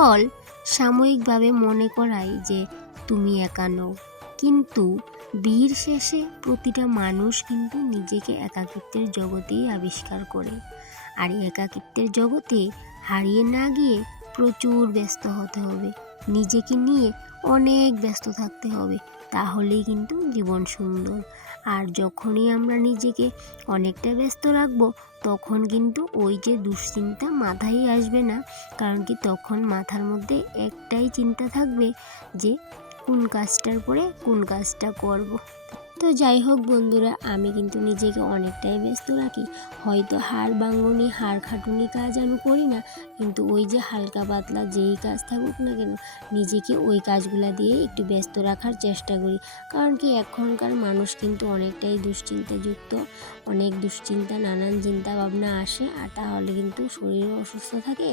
ফল সাময়িকভাবে মনে করায় যে তুমি একা নও, কিন্তু বিয়ের শেষে প্রতিটা মানুষ কিন্তু নিজেকে একাকিত্বের জগতেই আবিষ্কার করে। আর একাকিত্বের জগতে হারিয়ে না গিয়ে প্রচুর ব্যস্ত হতে হবে, নিজেকে নিয়ে অনেক ব্যস্ত থাকতে হবে, তাহলেই কিন্তু জীবন সুন্দর। আর যখনই আমরা নিজেকে অনেকটা ব্যস্ত রাখবো, তখন কিন্তু ওই যে দুশ্চিন্তা মাথায় আসবে না। কারণ কি, তখন মাথার মধ্যে একটাই চিন্তা থাকবে যে কোন কাজটার পরে কোন কাজটা করব। তো যাই হোক বন্ধুরা, আমি কিন্তু নিজেকে অনেকটাই ব্যস্ত রাখি। হয়তো হাড় ভাঙনি হাড় খাটুনি কাজ আমি করি না, কিন্তু ওই যে হালকা পাতলা যেই কাজ থাকুক না কেন, নিজেকে ওই কাজগুলা দিয়ে একটু ব্যস্ত রাখার চেষ্টা করি। কারণ কি, এখনকার মানুষ কিন্তু অনেকটাই দুশ্চিন্তাযুক্ত, অনেক দুশ্চিন্তা নানান চিন্তা ভাবনা আসে, আর তাহলে কিন্তু শরীরও অসুস্থ থাকে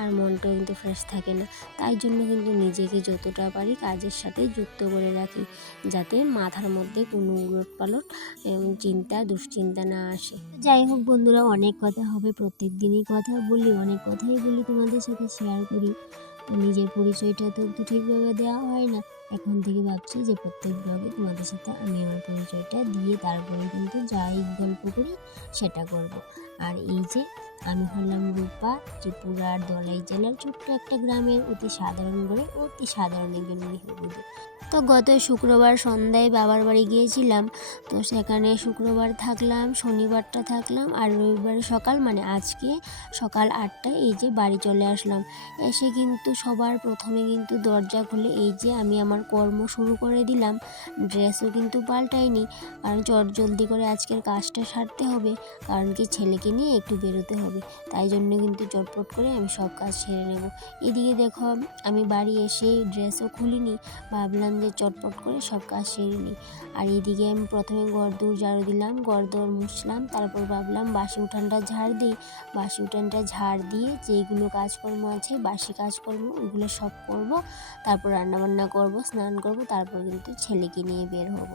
আর মনটাও কিন্তু ফ্রেশ থাকে না। তাই জন্য কিন্তু নিজেকে যতটা পারি কাজের সাথে যুক্ত করে রাখি, যাতে মাথার মধ্যে কোনো উলটপালট চিন্তা দুশ্চিন্তা না আসে। যাই হোক বন্ধুরা, অনেক কথা হবে, প্রত্যেক দিনই কথা বলি, অনেক কথাই বলি, তোমাদের সাথে শেয়ার করি। তো নিজের পরিচয়টা তো ঠিকভাবে দেওয়া হয় না। এখন থেকে ভাবছি যে প্রত্যেক ব্লগে তোমাদের সাথে আমি আমার পরিচয়টা দিয়ে তারপরে কিন্তু যাই গল্প করি সেটা করব। আর এই যে আমি হলাম রূপা, ত্রিপুরার ধলাই জেলার ছোট্ট একটা গ্রামের অতি সাধারণ ঘরে অতি সাধারণ একজন গৃহবধূ। তো গত শুক্রবার সন্ধ্যায় বাবার বাড়ি গিয়েছিলাম। তো সেখানে শুক্রবার থাকলাম, শনিবারটা থাকলাম, আর রবিবার সকাল মানে আজকে সকাল 8টায় এই যে বাড়ি চলে আসলাম। এসে কিন্তু সবার প্রথমে কিন্তু দরজা খুলে এই যে আমি আমার কর্ম শুরু করে দিলাম। ড্রেসও কিন্তু পাল্টাইনি, কারণ জলদি করে আজকের কাজটা সারতে হবে, কারণ কি ছেলেকে নিয়ে একটু বেরোতে হবে। তাই জন্য কিন্তু চটপট করে আমি সব কাজ সেরে নেব। এদিকে দেখো, আমি বাড়ি এসেই ড্রেসও খুলিনি, ভাবলাম যে চটপট করে সব কাজ সেরে নিই। আর এদিকে আমি প্রথমে ঘরদোর ঝাড়ু দিলাম, ঘরদোর মুছলাম, তারপর ভাবলাম বাসি উঠানটা ঝাড় দিই। বাসি উঠানটা ঝাড় দিয়ে যেগুলো কাজকর্ম আছে, বাসি কাজকর্ম, ওইগুলো সব করব। তারপর রান্নাবান্না করব, স্নান করব, তারপর কিন্তু ছেলেকে নিয়ে বের হব।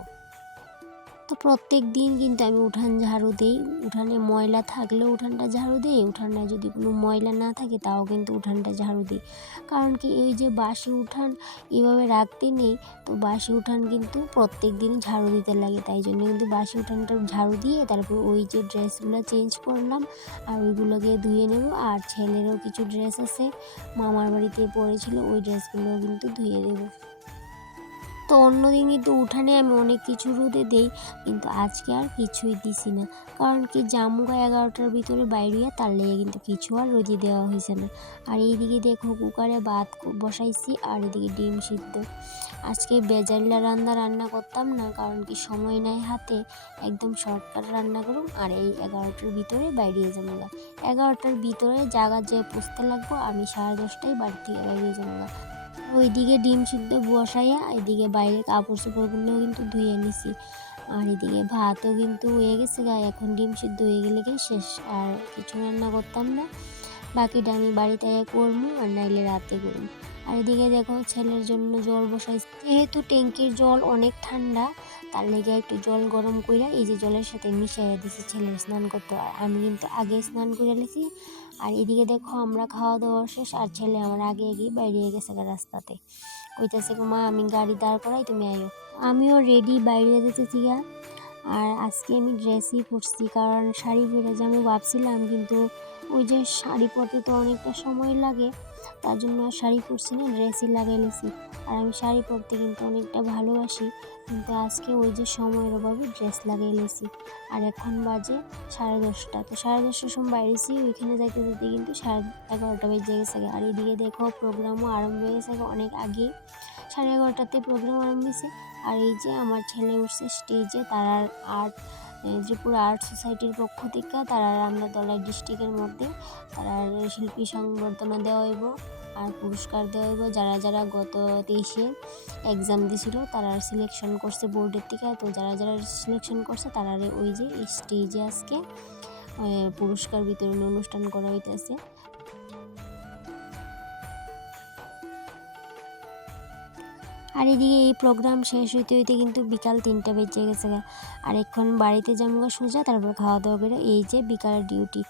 তো প্রত্যেক দিন কিন্তু আমি উঠান ঝাড়ু দিই। উঠানে ময়লা থাকলেও উঠানটা ঝাড়ু দিই, উঠানে যদি কোনো ময়লা না থাকে তাও কিন্তু উঠানটা ঝাড়ু দিই। কারণ কি, এই যে বাসি উঠান এভাবে রাখতে নেই, তো বাসি উঠান কিন্তু প্রত্যেক দিনই ঝাড়ু দিতে লাগে। তাই জন্য কিন্তু বাসি উঠানটা ঝাড়ু দিয়ে তারপর ওই যে ড্রেসগুলো চেঞ্জ করলাম আর ওইগুলোকে ধুয়ে নেব। আর ছেলেরও কিছু ড্রেস আছে মামার বাড়িতে পড়েছিল, ওই ড্রেসগুলোও কিন্তু ধুয়ে দেবো। তো অন্যদিন কিন্তু উঠানে আমি অনেক কিছু রোদে দেই, কিন্তু আজকে আর কিছুই দিছি না। কারণ কি, জামুগা 11টার ভিতরে বাইরিয়া, তার লেগে কিন্তু কিছু আর রোদে দেওয়া হয়েছে না। আর এইদিকে দেখো, কুকারে ভাত বসাইছি, আর এদিকে ডিম সিদ্ধ। আজকে বেজাল্লা রান্না করতাম না, কারণ কি সময় নাই হাতে, একদম শর্টকাট রান্না করুম আর এই 11টার ভিতরে বাইরিয়ে যাবো। 11টার ভিতরে জায়গা যে পুষতে লাগবো, আমি 10:30টায় বাড়ি থেকে বাইরিয়ে যাবো। ওইদিকে ডিম সিদ্ধ বসাইয়া এদিকে বাইরের কাপড় চোপড়গুলোও কিন্তু ধুয়ে নিছি। আর এদিকে ভাতও কিন্তু হয়ে গেছে, এখন ডিম সিদ্ধ হয়ে গেলে শেষ, আর কিছু রান্না করতাম না। বাকিটা আমি বাড়িতে করবো, আর নাইলে রাতে করবো। আর এদিকে দেখো, ছেলের জন্য জল বসাইছি। যেহেতু ট্যাঙ্কির জল অনেক ঠান্ডা, তার লেগে একটু জল গরম কইরা এই যে জলের সাথে মিশাইয়া দিছি ছেলের স্নান করতে। আর আমি কিন্তু আগে স্নান করে নিছি। আর এদিকে দেখো, আমরা খাওয়া দাওয়া শেষ, আর ছেলে আমার আগে বাইরে গেছে রাস্তাতে, কইতাছে মা আমি গাড়ি দাঁড় করাই, তুমি আইও। আমিও রেডি বাইরে যেতেছি গা। আর আজকে আমি ড্রেসই পরছি, কারণ শাড়ি পরে যাবো ভাবছিলাম, কিন্তু ওই যে শাড়ি পরতে তো অনেকটা সময় লাগে, তার জন্য আর শাড়ি পরছি না, ড্রেসই লাগাই নিছি। আর আমি শাড়ি পরতে কিন্তু অনেকটা ভালোবাসি, কিন্তু আজকে ওই যে সময়ের অভাবে ড্রেস লাগাই নিছি। আর এখন বাজে 10:30। তো 10:30টার সময় বাইরেছি, ওইখানে যাইতে যেতে কিন্তু 11:30 বেজে গেছে। আর এদিকে দেখো, প্রোগ্রামও আরম্ভ হয়ে গেছে অনেক আগেই, 11:30টাতে প্রোগ্রাম আরম্ভ হয়েছে। আর এই যে আমার ছেলে উঠছে স্টেজে, তার আর্ট ত্রিপুরা আর্ট সোসাইটির পক্ষ থেকে, তারা আমরা ধলাই ডিস্ট্রিক্টের মধ্যে তারা শিল্পী সংবর্ধনা দেওয়া হইব আর পুরস্কার দেওয়া হইব। যারা যারা গত 23-এ এক্সাম দিয়েছিল তারা সিলেকশন করছে বোর্ডের থেকে, তো যারা যারা সিলেকশন করছে তারা ওই যে স্টেজে আজকে পুরস্কার বিতরণী অনুষ্ঠান করা হইতেছে। আর এদিকে এই প্রোগ্রাম শেষ হইতে হইতে কিন্তু বিকাল 3টা বেজে গেছে গা। আর এখন বাড়িতে যাবো সোজা, তারপর খাওয়া দাওয়া করে এই যে বিকালের ডিউটি।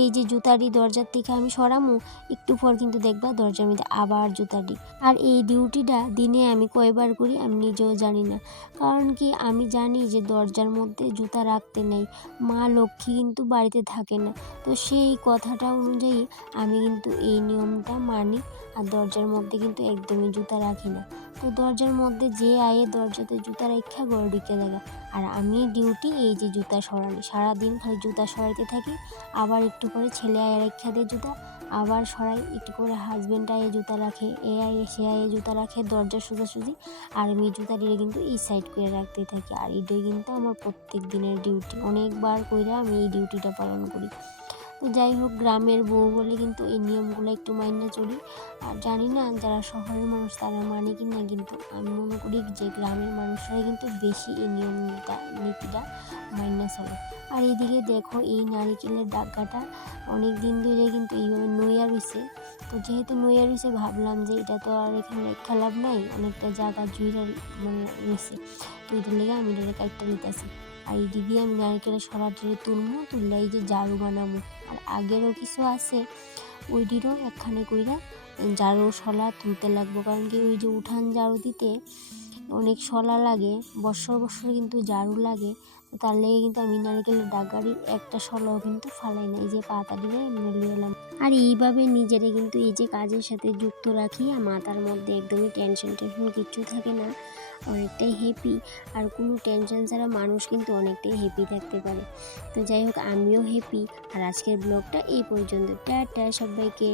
এই যে জুতাটি দরজার থেকে আমি সরামু, একটু পর কিন্তু দেখবা দরজার মধ্যে আবার জুতাটি। আর এই ডিউটিটা দিনে আমি কয়বার করি আমি নিজেও জানি না। কারণ কি আমি জানি যে দরজার মধ্যে জুতা রাখতে নেই, মা লক্ষ্মী কিন্তু বাড়িতে থাকে না। তো সেই কথাটা অনুযায়ী আমি কিন্তু এই নিয়মটা মানি, আর দরজার মধ্যে কিন্তু একদমই জুতা রাখি না। তো দরজার মধ্যে যে আয়ে দরজাতে জুতা রাখা ঘরে ঢুকে দেখা। আর আমি ডিউটি এই যে জুতা সরানো, সারাদিন খালি জুতা সরাইতে থাকি। আবার একটু করে ছেলে আয়ে রেখা দেয় জুতা, আবার সরাই, একটু করে হাজব্যান্ড আয়ে জুতা রাখে, এ আয়ে সে আয়ে জুতা রাখে দরজার সোজাসুজি। আর আমি জুতাটিরে কিন্তু এই সাইড করে রাখতে থাকি। আর এটাই কিন্তু আমার প্রত্যেক দিনের ডিউটি, অনেকবার কইরা আমি এই ডিউটিটা পালন করি। তো যাই হোক, গ্রামের বউ বলে কিন্তু এই নিয়মগুলো একটু মাইনে চলি। আর জানি না যারা শহরের মানুষ তারা মানে কি না, কিন্তু আমি মনে করি যে গ্রামের মানুষরা কিন্তু বেশি এই নীতিটা মাইনে চলে। আর এইদিকে দেখো এই নারিকেলের ডাগ্গাটা অনেক দিন ধরে কিন্তু এইভাবে নইয়া রয়েছে। তো যেহেতু নইয়া রয়েছে ভাবলাম যে এটা তো আর এখানে রেখা লাভ নাই, অনেকটা জায়গা জুইরা মানে রয়েছে। তো এটার লেগে আমি এটা কাটটা নিতেছি। আর এই দিয়ে আমি নারকেলের সরাটিরে তুললে এই যে ঝাড়ু বানাবো। আর আগেরও কিছু আছে, ওইটিরও একখানে কইরা ঝাড়ু শলা তুলতে লাগবো। কারণ কি ওই যে উঠান ঝাড়ু দিতে অনেক শলা লাগে, বৎসর বৎসর কিন্তু ঝাড়ু লাগে। তো তার লেগে কিন্তু আমি নারকেলের ডাগারির একটা শলাও কিন্তু ফালাই না, এই যে পাতা দিয়ে মেলে এলাম। আর এইভাবে নিজেরে কিন্তু এই যে কাজের সাথে যুক্ত রাখি, আর মাথার মধ্যে একদমই টেনশন কিচ্ছু থাকে না, অনেকটাই হ্যাপি। আর কোনো টেনশন ছাড়া মানুষ কিন্তু অনেকটাই হ্যাপি থাকতে পারে। তো যাই হোক, আমিও হ্যাপি। আর আজকের ব্লগটা এই পর্যন্ত, টাটা সবাইকে।